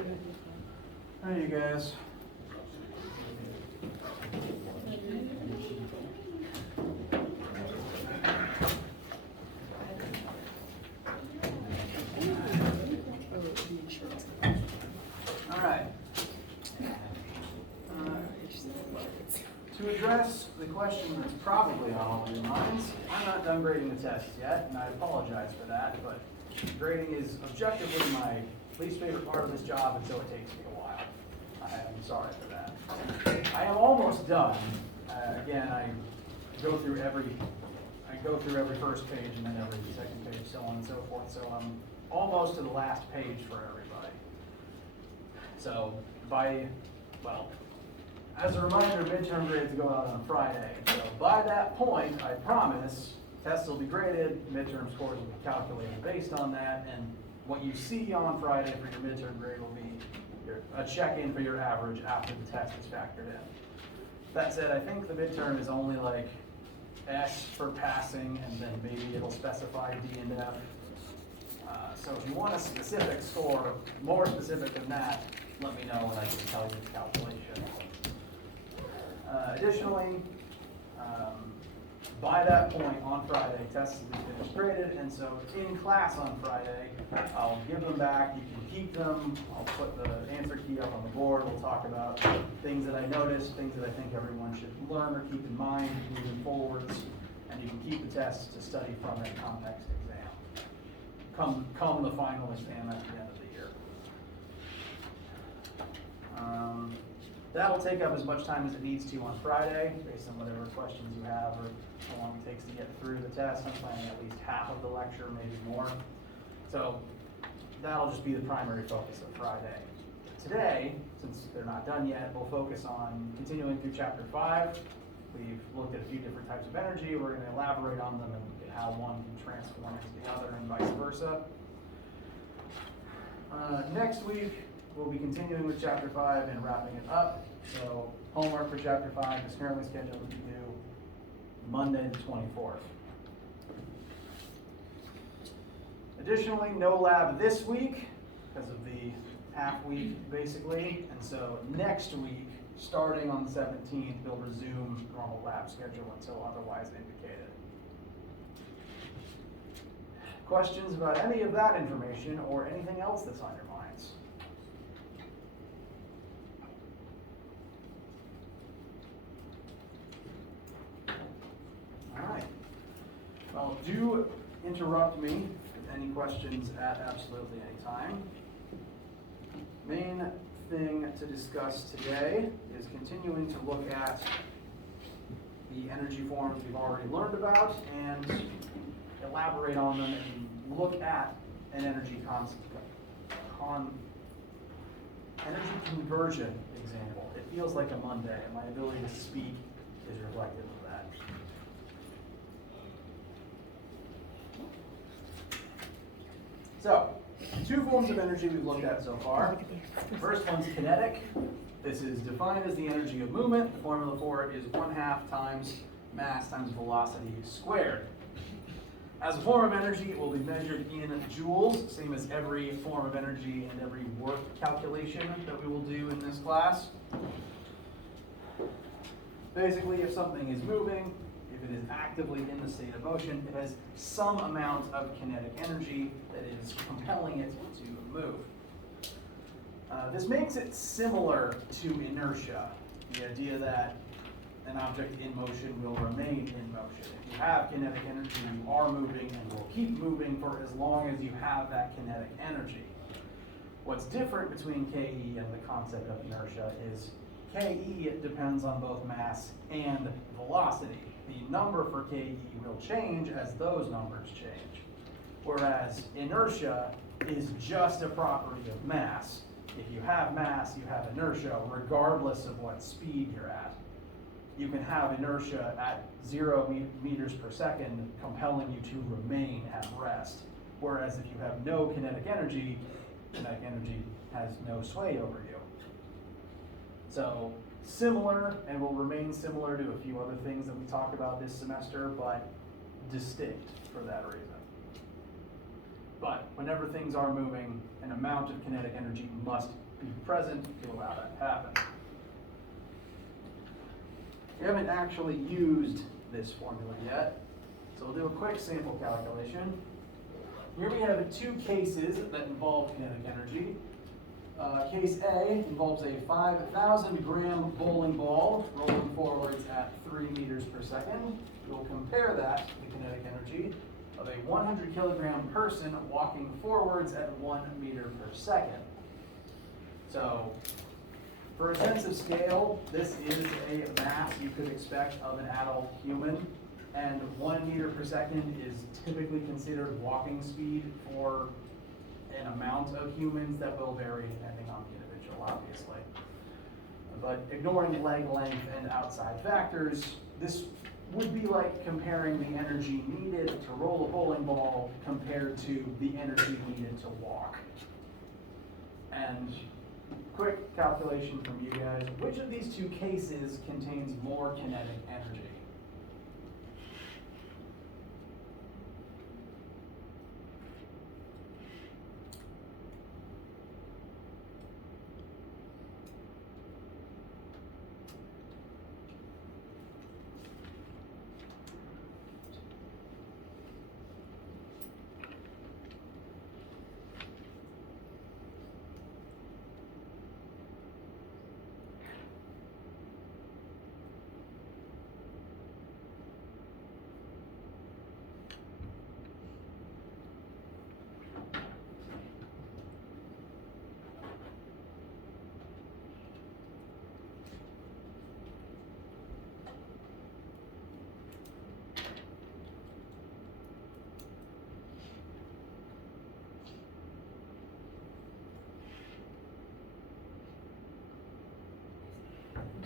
Hey, you guys. All right. To address the question that's probably on all of your minds, I'm not done grading the tests yet, and I apologize for that, but grading is objectively my least favorite part of this job, and so it takes me a while. I'm sorry for that. I am almost done. Again, I go through every first page and then every second page, so on and so forth. So I'm almost to the last page for everybody. So as a reminder, midterm grades go out on Friday. So by that point, I promise, tests will be graded, midterm scores will be calculated based on that, and what you see on Friday for your midterm grade will be a check-in for your average after the test is factored in. That said, I think the midterm is only like S for passing, and then maybe it'll specify D and F. So if you want a specific score, more specific than that, let me know and I can tell you the calculation. Additionally, by that point on Friday, tests will be finished graded, and so in class on Friday, I'll give them back. You can keep them. I'll put the answer key up on the board. We'll talk about things that I noticed, things that I think everyone should learn or keep in mind moving forwards, and you can keep the tests to study from that context exam. Come the final exam at the end of the year. That'll take up as much time as it needs to on Friday, based on whatever questions you have or how long it takes to get through the test. I'm planning at least half of the lecture, maybe more. So that'll just be the primary focus of Friday. Today, since they're not done yet, we'll focus on continuing through Chapter 5. We've looked at a few different types of energy. We're going to elaborate on them and how one can transform into the other and vice versa. Next week, we'll be continuing with Chapter 5 and wrapping it up. So homework for Chapter 5 is currently scheduled to be due Monday the 24th. Additionally, no lab this week because of the half week basically. And so next week, starting on the 17th, we'll resume normal lab schedule until otherwise indicated. Questions about any of that information or anything else that's on your minds? All right. Well, do interrupt me with any questions at absolutely any time. Main thing to discuss today is continuing to look at the energy forms we've already learned about and elaborate on them and look at an energy energy conversion example. It feels like a Monday, and my ability to speak is reflective of that. So, two forms of energy we've looked at so far. First one's kinetic. This is defined as the energy of movement. The formula for it is 1/2 times mass times velocity squared. As a form of energy, it will be measured in joules, same as every form of energy and every work calculation that we will do in this class. Basically, if something is moving, if it is actively in the state of motion, it has some amount of kinetic energy that is compelling it to move. This makes it similar to inertia, the idea that an object in motion will remain in motion. If you have kinetic energy, you are moving and will keep moving for as long as you have that kinetic energy. What's different between KE and the concept of inertia is KE depends on both mass and velocity. The number for KE will change as those numbers change, whereas inertia is just a property of mass. If you have mass, you have inertia regardless of what speed you're at. You can have inertia at 0 meters per second, compelling you to remain at rest. Whereas if you have no kinetic energy has no sway over you. So similar, and will remain similar to a few other things that we talk about this semester, but distinct for that reason. But whenever things are moving, an amount of kinetic energy must be present to allow that to happen. We haven't actually used this formula yet, so we'll do a quick sample calculation. Here we have two cases that involve kinetic energy. Case A involves a 5,000 gram bowling ball rolling forwards at 3 meters per second. We'll compare that to the kinetic energy of a 100 kilogram person walking forwards at 1 meter per second. So, for a sense of scale, this is a mass you could expect of an adult human, and 1 meter per second is typically considered walking speed for an amount of humans that will vary depending on the individual, obviously. But ignoring leg length and outside factors, this would be like comparing the energy needed to roll a bowling ball compared to the energy needed to walk. And quick calculation from you guys, which of these two cases contains more kinetic energy?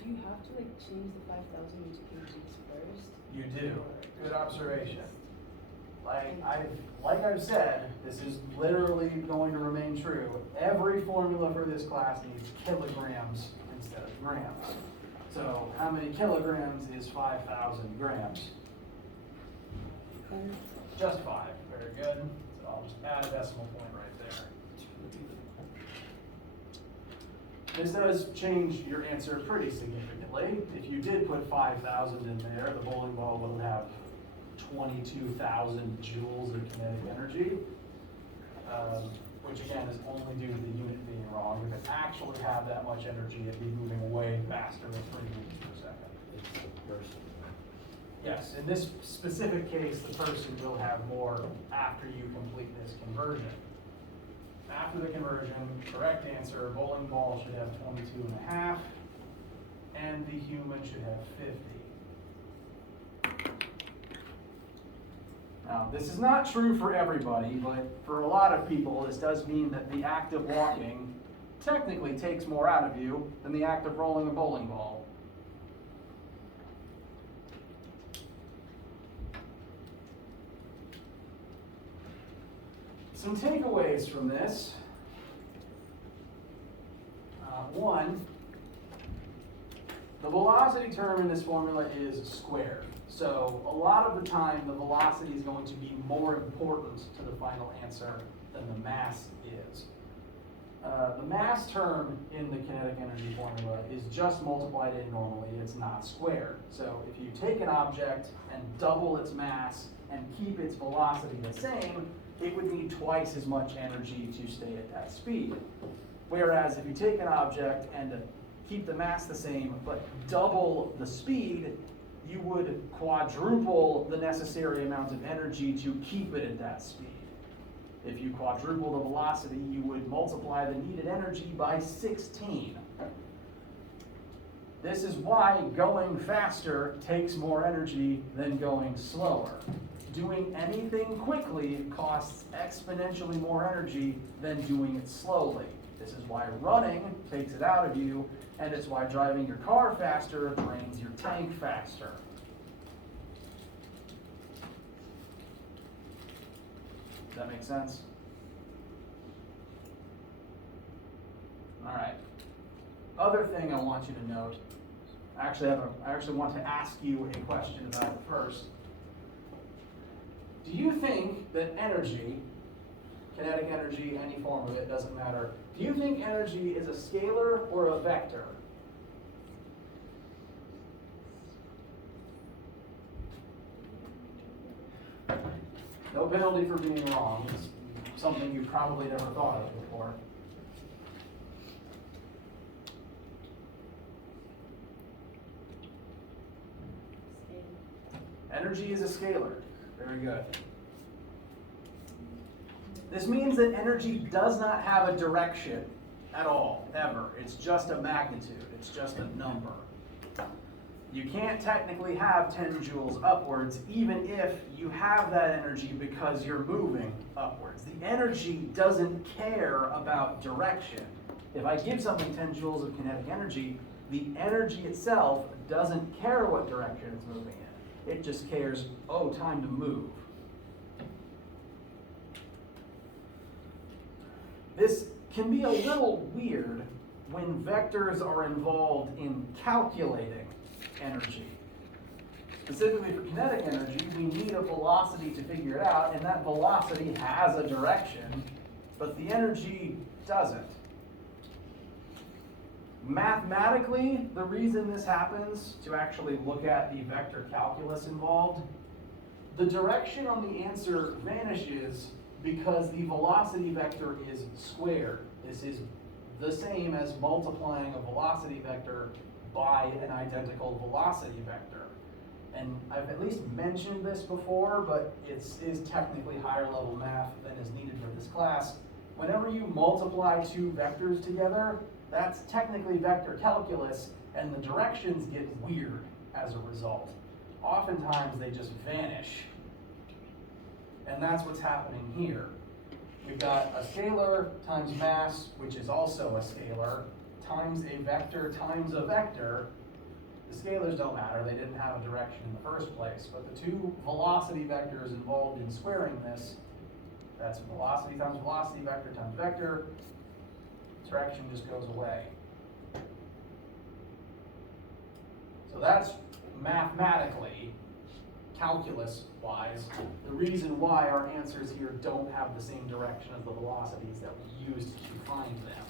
Do you have to change the 5,000 into kgs first? You do. Good observation. Like I've said, this is literally going to remain true. Every formula for this class needs kilograms instead of grams. So how many kilograms is 5,000 grams? Just 5. Very good. So I'll just add a decimal point right there. This does change your answer pretty significantly. If you did put 5,000 in there, the bowling ball would have 22,000 joules of kinetic energy, which again is only due to the unit being wrong. If it actually had that much energy, it'd be moving way faster than 3 meters per second. It's the person. Yes, in this specific case, the person will have more after you complete this conversion. After the conversion, correct answer, bowling ball should have 22.5, and the human should have 50. Now, this is not true for everybody, but for a lot of people, this does mean that the act of walking technically takes more out of you than the act of rolling a bowling ball. Some takeaways from this. One, the velocity term in this formula is squared. So a lot of the time, the velocity is going to be more important to the final answer than the mass is. The mass term in the kinetic energy formula is just multiplied in normally, it's not squared. So if you take an object and double its mass and keep its velocity the same, it would need twice as much energy to stay at that speed. Whereas if you take an object and keep the mass the same, but double the speed, you would quadruple the necessary amount of energy to keep it at that speed. If you quadruple the velocity, you would multiply the needed energy by 16. This is why going faster takes more energy than going slower. Doing anything quickly costs exponentially more energy than doing it slowly. This is why running takes it out of you, and it's why driving your car faster drains your tank faster. Does that make sense? All right. Other thing I want you to note, I actually want to ask you a question about it first. Do you think that energy kinetic energy, any form of it, doesn't matter. Do you think energy is a scalar or a vector? No penalty for being wrong. It's something you probably never thought of before. Energy is a scalar. Very good. This means that energy does not have a direction at all, ever. It's just a magnitude. It's just a number. You can't technically have 10 joules upwards, even if you have that energy because you're moving upwards. The energy doesn't care about direction. If I give something 10 joules of kinetic energy, the energy itself doesn't care what direction it's moving in. It just cares, oh, time to move. This can be a little weird when vectors are involved in calculating energy. Specifically for kinetic energy, we need a velocity to figure it out, and that velocity has a direction, but the energy doesn't. Mathematically, the reason this happens, to actually look at the vector calculus involved, the direction on the answer vanishes because the velocity vector is squared. This is the same as multiplying a velocity vector by an identical velocity vector. And I've at least mentioned this before, but it is technically higher level math than is needed for this class. Whenever you multiply two vectors together, that's technically vector calculus, and the directions get weird as a result. Oftentimes they just vanish. And that's what's happening here. We've got a scalar times mass, which is also a scalar, times a vector times a vector. The scalars don't matter, they didn't have a direction in the first place, but the two velocity vectors involved in squaring this, that's velocity times velocity vector times vector, direction just goes away. So that's mathematically, calculus-wise, the reason why our answers here don't have the same direction as the velocities that we used to find them.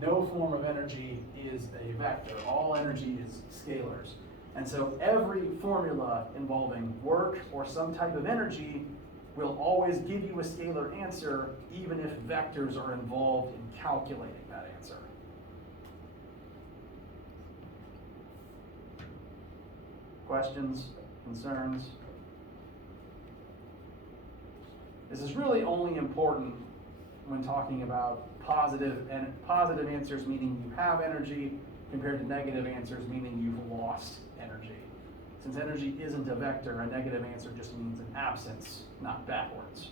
No form of energy is a vector. All energy is scalars. And so every formula involving work or some type of energy will always give you a scalar answer, even if vectors are involved in calculating that answer. Questions? Concerns? This is really only important when talking about positive answers, meaning you have energy, compared to negative answers, meaning you've lost energy. Since energy isn't a vector, a negative answer just means an absence, not backwards.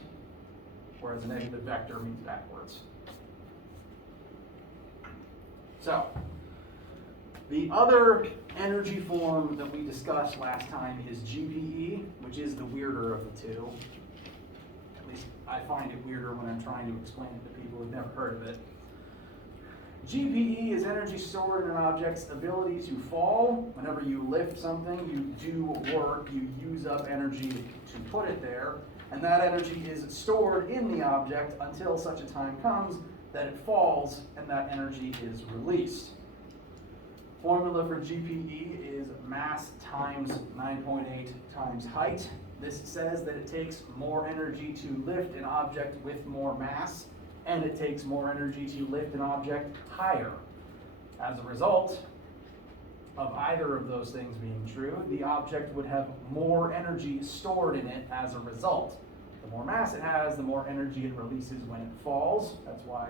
Whereas a negative vector means backwards. So, the other energy form that we discussed last time is GPE, which is the weirder of the two. At least I find it weirder when I'm trying to explain it to people who've never heard of it. GPE is energy stored in an object's ability to fall. Whenever you lift something, you do work, you use up energy to put it there, and that energy is stored in the object until such a time comes that it falls and that energy is released. Formula for GPE is mass times 9.8 times height. This says that it takes more energy to lift an object with more mass, and it takes more energy to lift an object higher. As a result of either of those things being true, the object would have more energy stored in it as a result. The more mass it has, the more energy it releases when it falls. That's why,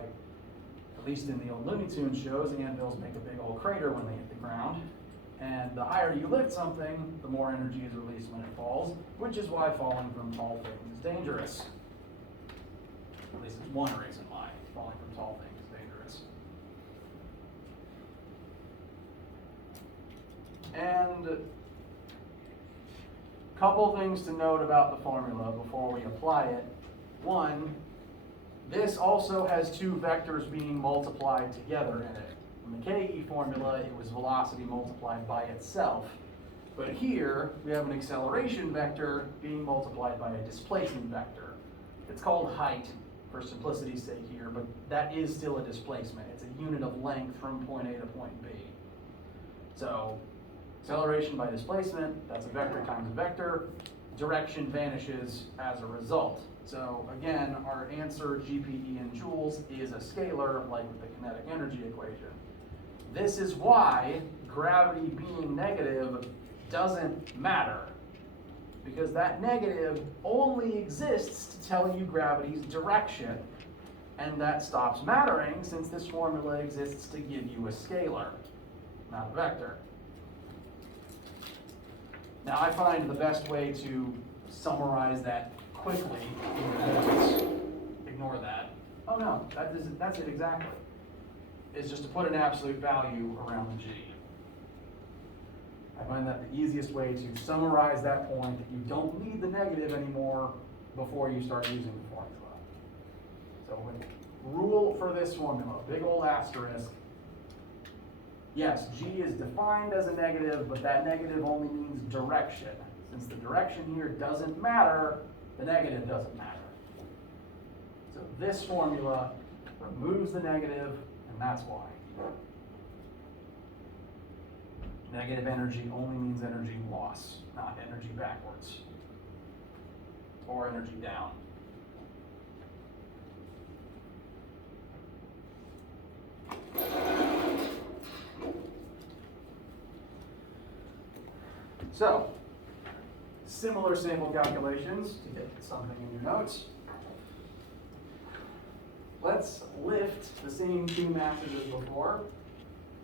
at least in the old Looney Tunes shows, anvils make a big old crater when they hit the ground. And the higher you lift something, the more energy is released when it falls, which is why falling from tall things is dangerous. At least it's one reason why falling from tall things is dangerous. And a couple things to note about the formula before we apply it. One, this also has two vectors being multiplied together in it. In the KE formula, it was velocity multiplied by itself. But here, we have an acceleration vector being multiplied by a displacement vector. It's called height. for simplicity's sake here, but that is still a displacement. It's a unit of length from point A to point B. So acceleration by displacement, that's a vector times a vector. Direction vanishes as a result. So again, our answer, GPE in joules, is a scalar, like with the kinetic energy equation. This is why gravity being negative doesn't matter, because that negative only exists to tell you gravity's direction. And that stops mattering since this formula exists to give you a scalar, not a vector. Now I find the best way to summarize that quickly, ignore that. Oh no, that's it exactly. Is just to put an absolute value around the G. I find that the easiest way to summarize that point, that you don't need the negative anymore before you start using the formula. So rule for this formula, big old asterisk. Yes, G is defined as a negative, but that negative only means direction. Since the direction here doesn't matter, the negative doesn't matter. So this formula removes the negative, and that's why. Negative energy only means energy loss, not energy backwards or energy down. So, similar sample calculations to get something in your notes. Let's lift the same two masses as before.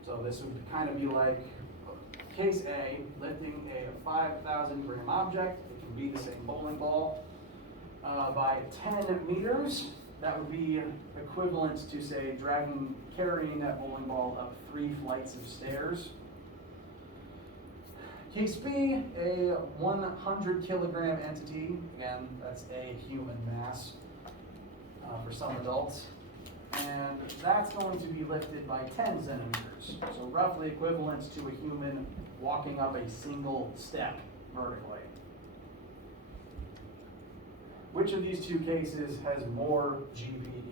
So this would kind of be like case A, lifting a 5,000 gram object. It can be the same bowling ball by 10 meters. That would be equivalent to, say, carrying that bowling ball up 3 flights of stairs. Case B, a 100 kilogram entity. Again, that's a human mass for some adults. And that's going to be lifted by 10 centimeters. So roughly equivalent to a human walking up a single step vertically. Which of these two cases has more GPE?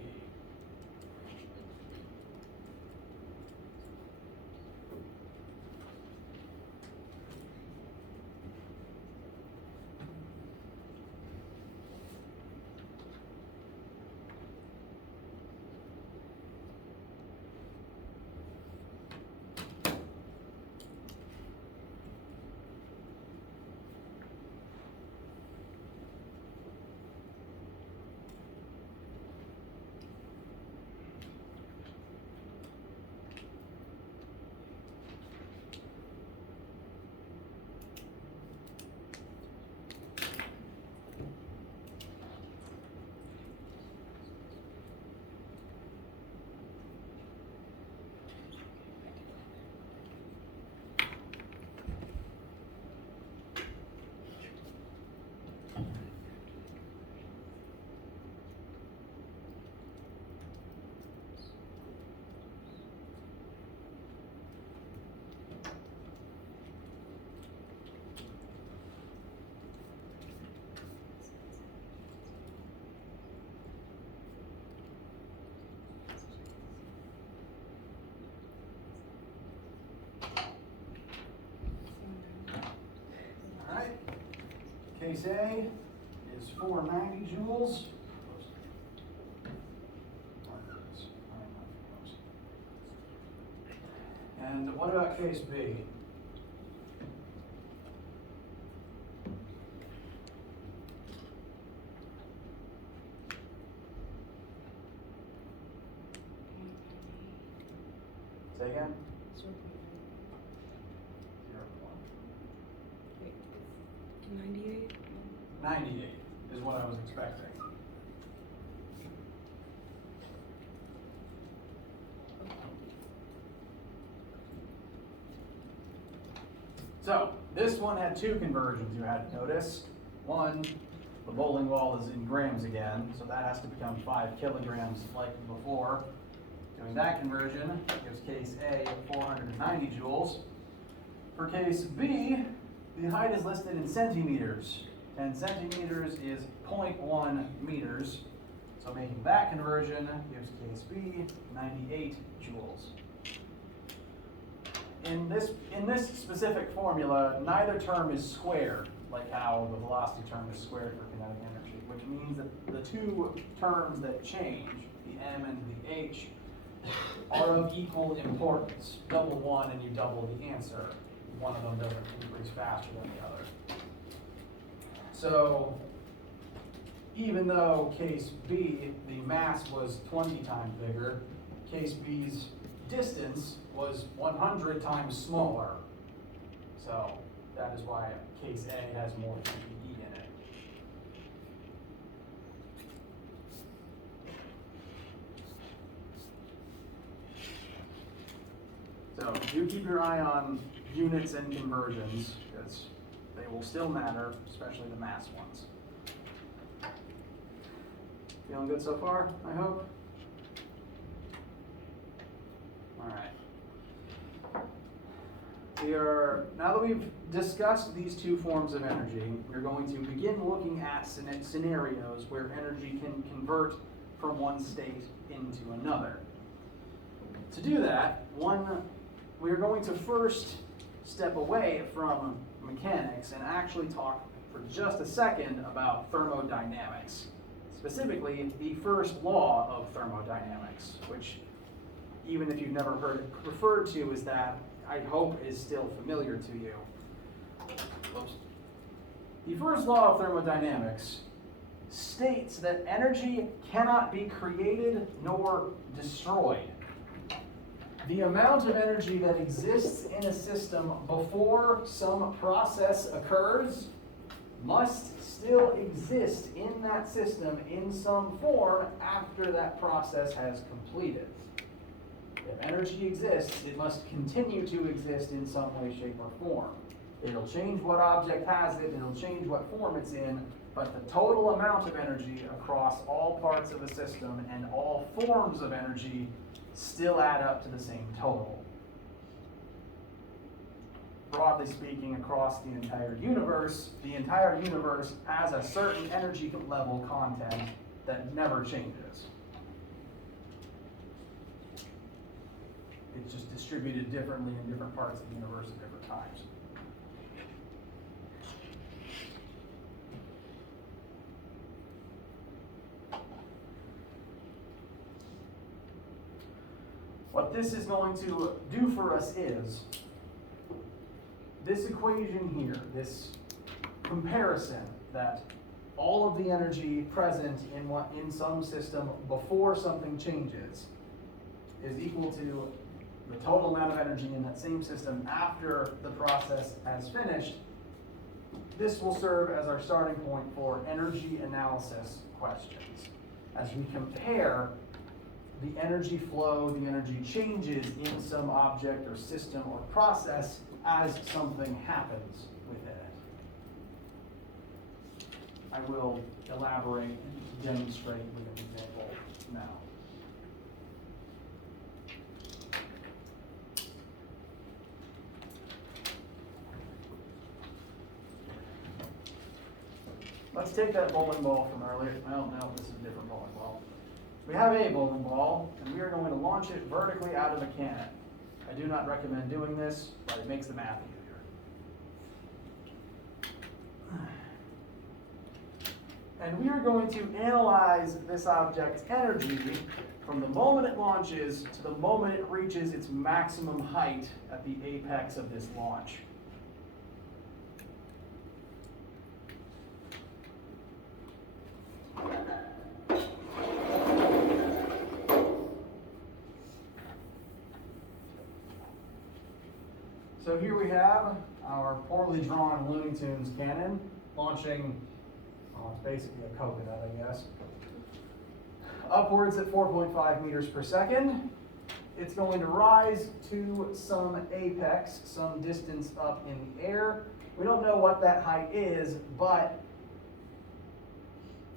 Case A is 490 joules. And what about case B? Say again? 98? 98 is what I was expecting. So, this one had two conversions you had to notice. One, the bowling ball is in grams again, so that has to become 5 kilograms like before. Doing that conversion gives case A 490 joules. For case B, the height is listed in centimeters. 10 centimeters is 0.1 meters. So making that conversion gives case B 98 joules. In this specific formula, neither term is squared, like how the velocity term is squared for kinetic energy, which means that the two terms that change, the m and the h, are of equal importance. Double one and you double the answer. One of them doesn't increase faster than the other. So even though case B, the mass was 20 times bigger, case B's distance was 100 times smaller. So that is why case A has more GPE in it. So do keep your eye on units and conversions, because they will still matter, especially the mass ones. Feeling good so far, I hope? All right. Now that we've discussed these two forms of energy, we're going to begin looking at scenarios where energy can convert from one state into another. To do that, we're going to first step away from mechanics and actually talk for just a second about thermodynamics. Specifically, the first law of thermodynamics, which, even if you've never heard it referred to as that, I hope is still familiar to you. Oops. The first law of thermodynamics states that energy cannot be created nor destroyed. The amount of energy that exists in a system before some process occurs must still exist in that system in some form after that process has completed. If energy exists, it must continue to exist in some way, shape, or form. It'll change what object has it, it'll change what form it's in, but the total amount of energy across all parts of the system and all forms of energy still add up to the same total. Broadly speaking, across the entire universe has a certain energy level content that never changes. It's just distributed differently in different parts of the universe at different times. What this is going to do for us is this equation here, this comparison that all of the energy present in some system before something changes is equal to the total amount of energy in that same system after the process has finished. This will serve as our starting point for energy analysis questions, as we compare the energy flow, the energy changes in some object or system or process as something happens within it. I will elaborate and demonstrate with an example now. Let's take that bowling ball from earlier. Well, no, this is a different bowling ball. We have a bowling ball, and we are going to launch it vertically out of a cannon. I do not recommend doing this, but it makes the math easier. And we are going to analyze this object's energy from the moment it launches to the moment it reaches its maximum height at the apex of this launch. So here we have our poorly drawn Looney Tunes cannon launching, well, it's basically a coconut, I guess, upwards at 4.5 meters per second. It's going to rise to some apex, some distance up in the air. We don't know what that height is, but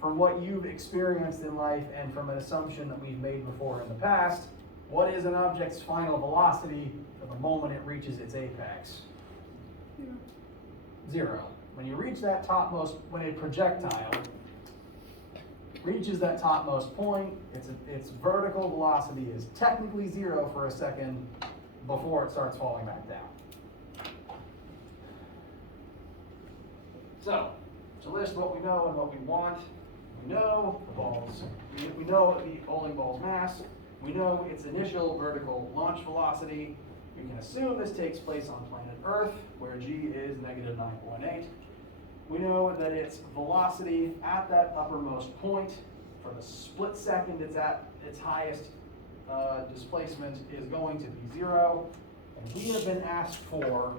from what you've experienced in life and from an assumption that we've made before in the past, what is an object's final velocity from the moment it reaches its apex? 0. When you reach that topmost, when a projectile reaches that topmost point, its vertical velocity is technically 0 for a second before it starts falling back down. So, to list what we know and what we want, we know the balls, we know the bowling ball's mass, we know its initial vertical launch velocity. We can assume this takes place on planet Earth, where g is negative 9.8. We know that its velocity at that uppermost point, for the split second it's at its highest displacement, is going to be 0. And we have been asked for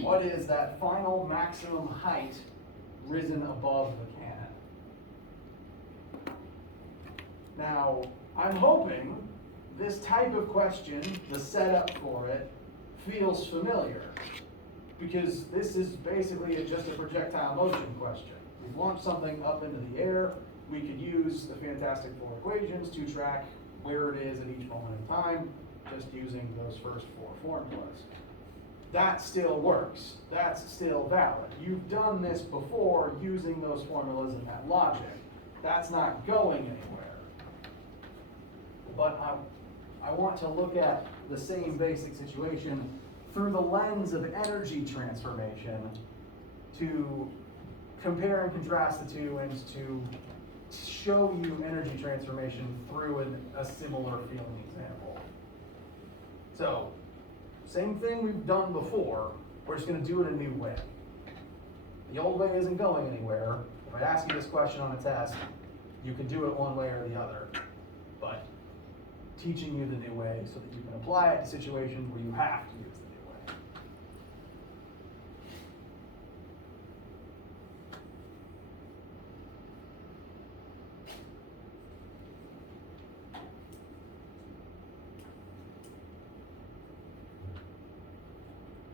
what is that final maximum height risen above the cannon. Now, I'm hoping this type of question, the setup for it, feels familiar, because this is basically just a projectile motion question. We've launched something up into the air. We could use the Fantastic Four equations to track where it is at each moment in time, just using those first 4 formulas. That still works. That's still valid. You've done this before using those formulas and that logic. That's not going anywhere. But I want to look at the same basic situation through the lens of energy transformation to compare and contrast the two and to show you energy transformation through a similar feeling example. So, same thing we've done before, we're just going to do it a new way. The old way isn't going anywhere. If I ask you this question on a test, you can do it one way or the other. But teaching you the new way so that you can apply it to situations where you have to use the new way.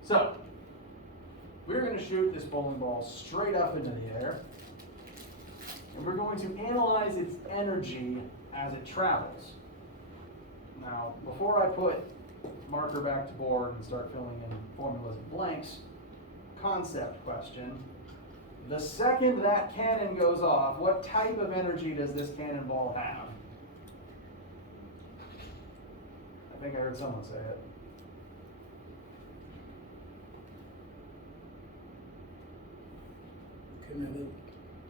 So, we're going to shoot this bowling ball straight up into the air, and we're going to analyze its energy as it travels. Now, before I put marker back to board and start filling in formulas and blanks, concept question. The second that cannon goes off, what type of energy does this cannonball have? I think I heard someone say it. Kinetic.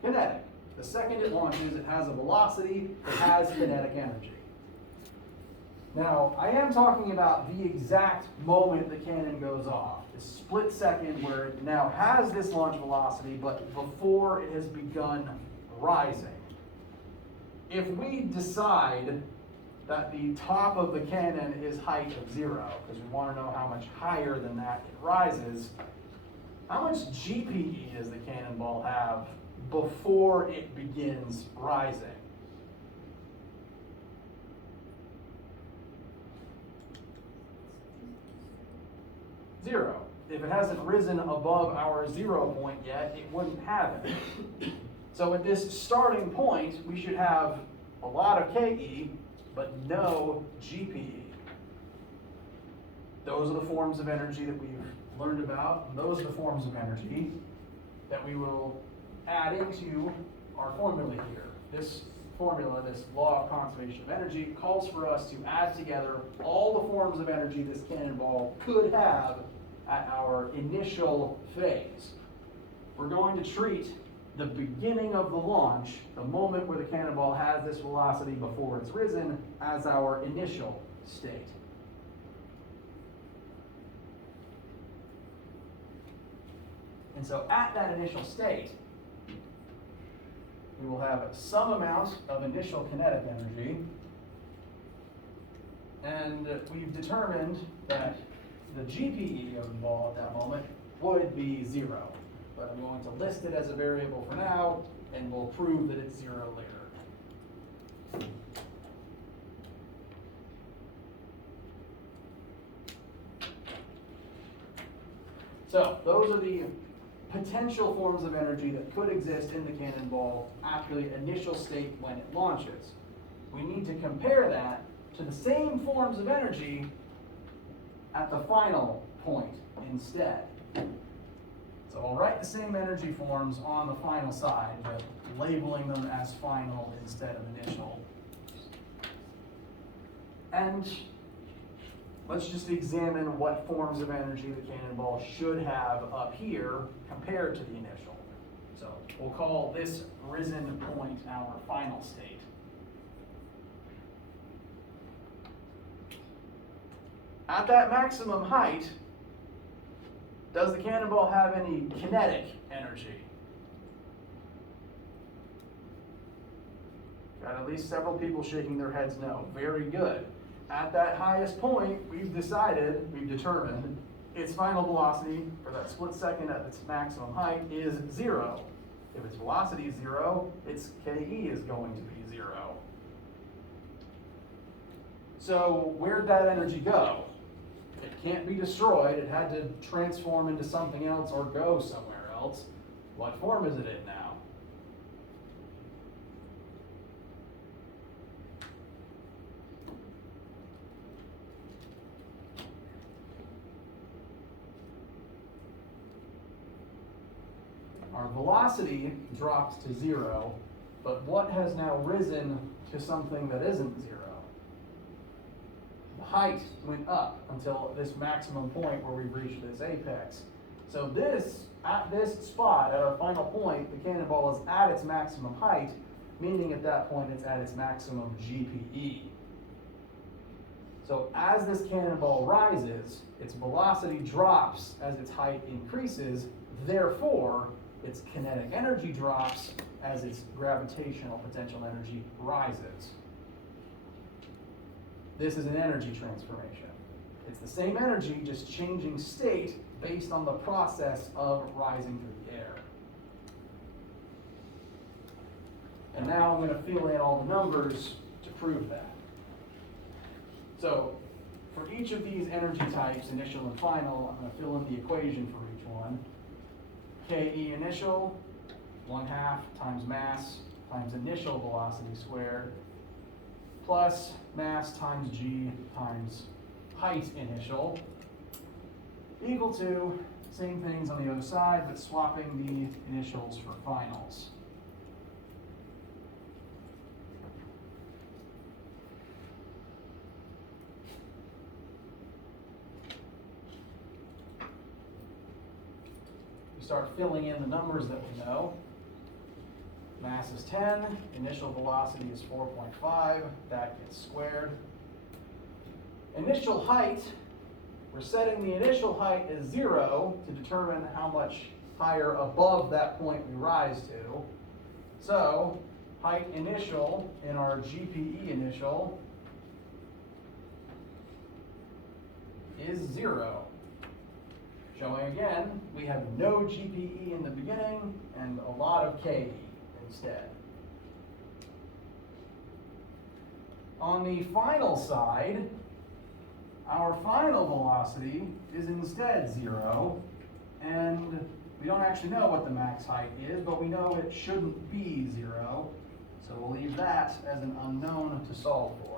Kinetic. The second it launches, it has a velocity, it has kinetic energy. Now, I am talking about the exact moment the cannon goes off, the split second where it now has this launch velocity, but before it has begun rising. If we decide that the top of the cannon is height of 0, because we want to know how much higher than that it rises, how much GPE does the cannonball have before it begins rising? 0. If it hasn't risen above our 0 point yet, it wouldn't have it. So at this starting point, we should have a lot of KE, but no GPE. Those are the forms of energy that we've learned about, and those are the forms of energy that we will add into our formula here. This formula, this law of conservation of energy, calls for us to add together all the forms of energy this cannonball could have at our initial phase. We're going to treat the beginning of the launch, the moment where the cannonball has this velocity before it's risen, as our initial state. And so at that initial state, we will have some amount of initial kinetic energy, and we've determined that the GPE of the ball at that moment would be 0. But I'm going to list it as a variable for now, and we'll prove that it's 0 later. So those are the potential forms of energy that could exist in the cannonball after the initial state when it launches. We need to compare that to the same forms of energy at the final point instead. So I'll write the same energy forms on the final side, but labeling them as final instead of initial. And let's just examine what forms of energy the cannonball should have up here compared to the initial. So we'll call this risen point our final state. At that maximum height, does the cannonball have any kinetic energy? Got at least several people shaking their heads no. Very good. At that highest point, we've determined its final velocity for that split second at its maximum height is 0. If its velocity is 0, its KE is going to be 0. So where'd that energy go? It can't be destroyed. It had to transform into something else or go somewhere else. What form is it in now? Our velocity dropped to 0, but what has now risen to something that isn't 0? The height went up until this maximum point where we've reached this apex. So at this spot, at our final point, the cannonball is at its maximum height, meaning at that point it's at its maximum GPE. So as this cannonball rises, its velocity drops as its height increases, therefore, its kinetic energy drops as its gravitational potential energy rises. This is an energy transformation. It's the same energy, just changing state based on the process of rising through the air. And now I'm going to fill in all the numbers to prove that. So for each of these energy types, initial and final, I'm going to fill in the equation for each one. KE initial, 1/2 times mass times initial velocity squared, plus mass times g times height initial, equal to same things on the other side, but swapping the initials for finals. Start filling in the numbers that we know. Mass is 10, initial velocity is 4.5, that gets squared. Initial height, we're setting the initial height as 0 to determine how much higher above that point we rise to. So, height initial in our GPE initial is 0. Showing again, we have no GPE in the beginning and a lot of KE instead. On the final side, our final velocity is instead 0, and we don't actually know what the max height is, but we know it shouldn't be 0, so we'll leave that as an unknown to solve for.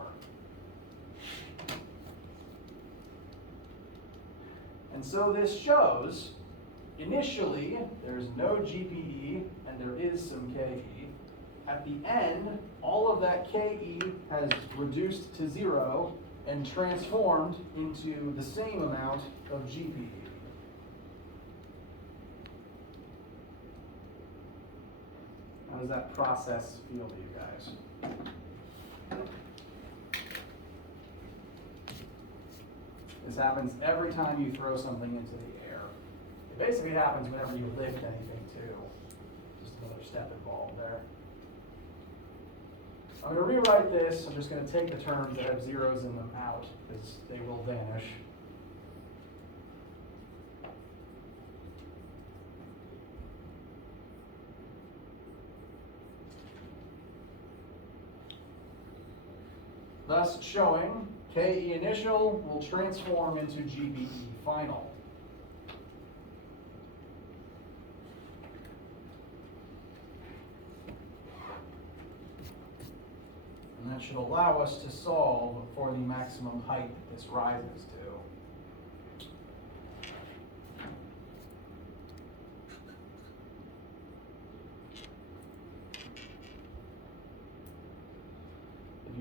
And so this shows, initially, there's no GPE and there is some KE. At the end, all of that KE has reduced to 0 and transformed into the same amount of GPE. How does that process feel to you guys? This happens every time you throw something into the air. It basically happens whenever you lift anything too. Just another step involved there. I'm going to rewrite this. I'm just going to take the terms that have zeros in them out because they will vanish. Thus showing KE initial will transform into GPE final. And that should allow us to solve for the maximum height that this rises to.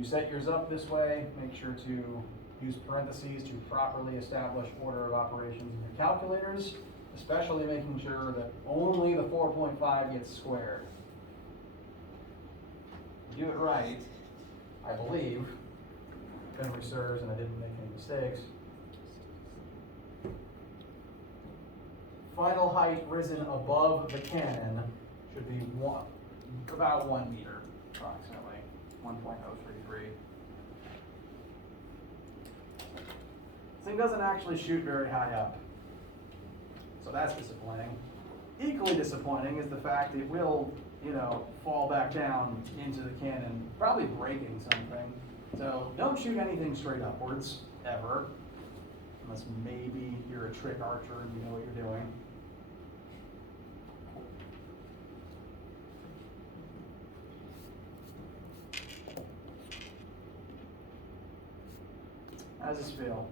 you set yours up this way, make sure to use parentheses to properly establish order of operations in your calculators, especially making sure that only the 4.5 gets squared. Do it right, I believe, if memory serves and I didn't make any mistakes. Final height risen above the cannon should be about 1 meter, approximately, 1.033. This thing doesn't actually shoot very high up, so that's disappointing. Equally disappointing is the fact it will, fall back down into the cannon, probably breaking something. So don't shoot anything straight upwards, ever, unless maybe you're a trick archer and you know what you're doing. How does this feel?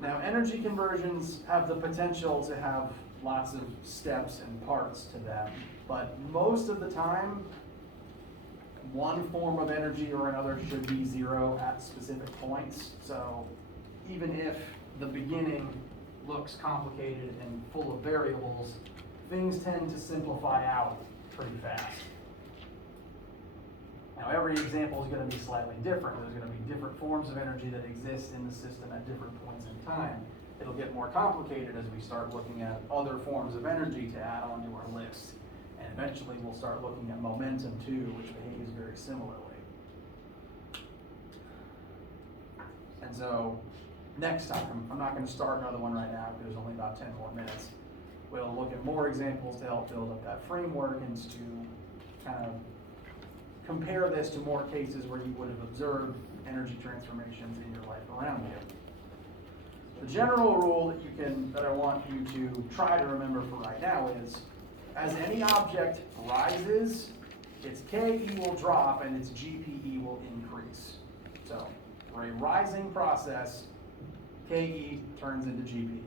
Now, energy conversions have the potential to have lots of steps and parts to them, but most of the time, one form of energy or another should be zero at specific points. So even if the beginning looks complicated and full of variables, things tend to simplify out pretty fast. Now, every example is going to be slightly different. There's going to be different forms of energy that exist in the system at different points in time. It'll get more complicated as we start looking at other forms of energy to add onto our list. And eventually we'll start looking at momentum too, which behaves very similarly. And so next time, I'm not going to start another one right now because there's only about 10 more minutes. We'll look at more examples to help build up that framework and to kind of compare this to more cases where you would have observed energy transformations in your life around you. The general rule that I want you to try to remember for right now is, as any object rises, its KE will drop and its GPE will increase. So, for a rising process, KE turns into GPE.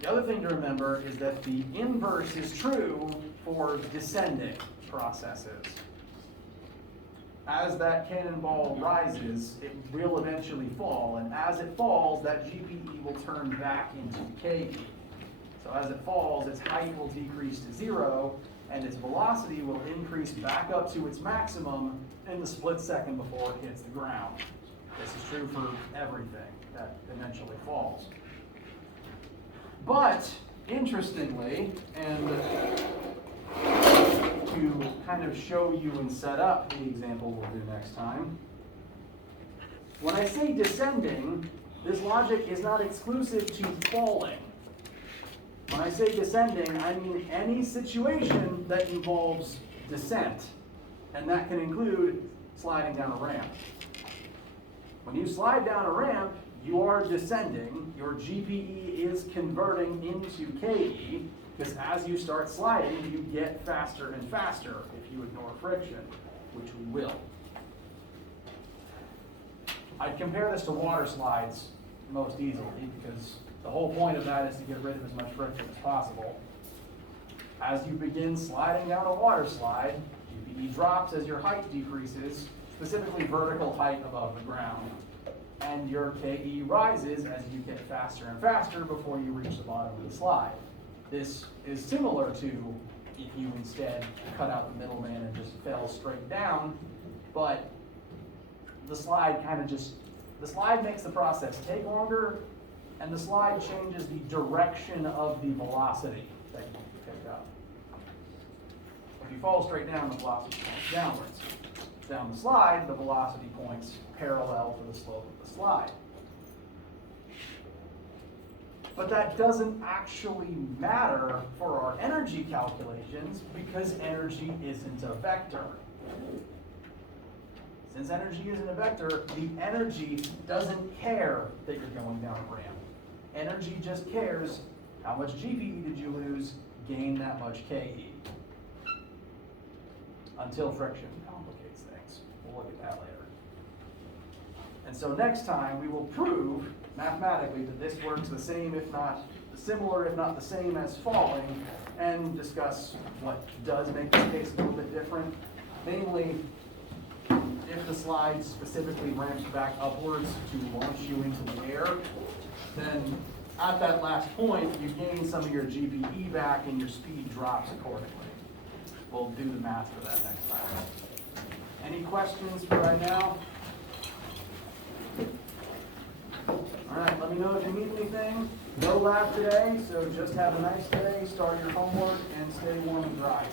The other thing to remember is that the inverse is true for descending processes. As that cannonball rises, it will eventually fall, and as it falls, that GPE will turn back into KE. So as it falls, its height will decrease to 0, and its velocity will increase back up to its maximum in the split second before it hits the ground. This is true for everything that eventually falls. But, interestingly, and to kind of show you and set up the example we'll do next time, when I say descending, this logic is not exclusive to falling. When I say descending, I mean any situation that involves descent, and that can include sliding down a ramp. When you slide down a ramp, you are descending. Your GPE is converting into KE, because as you start sliding, you get faster and faster if you ignore friction, which we will. I'd compare this to water slides most easily, because the whole point of that is to get rid of as much friction as possible. As you begin sliding down a water slide, GPE drops as your height decreases, specifically vertical height above the ground. And your KE rises as you get faster and faster before you reach the bottom of the slide. This is similar to if you instead cut out the middleman and just fell straight down, but the slide makes the process take longer, and the slide changes the direction of the velocity that you pick up. If you fall straight down, the velocity points downwards. Down the slide, the velocity points parallel to the slope of the slide. But that doesn't actually matter for our energy calculations because energy isn't a vector. Since energy isn't a vector, the energy doesn't care that you're going down a ramp. Energy just cares how much GPE did you lose, gain that much KE. Until friction complicates things. We'll look at that later. And so next time we will prove mathematically that this works the same, if not similar, if not the same as falling, and discuss what does make this case a little bit different. Namely, if the slide specifically ramps back upwards to launch you into the air, then at that last point, you gain some of your GPE back and your speed drops accordingly. We'll do the math for that next time. Any questions for right now? All right, let me know if you need anything. No lab today, so just have a nice day, start your homework, and stay warm and dry.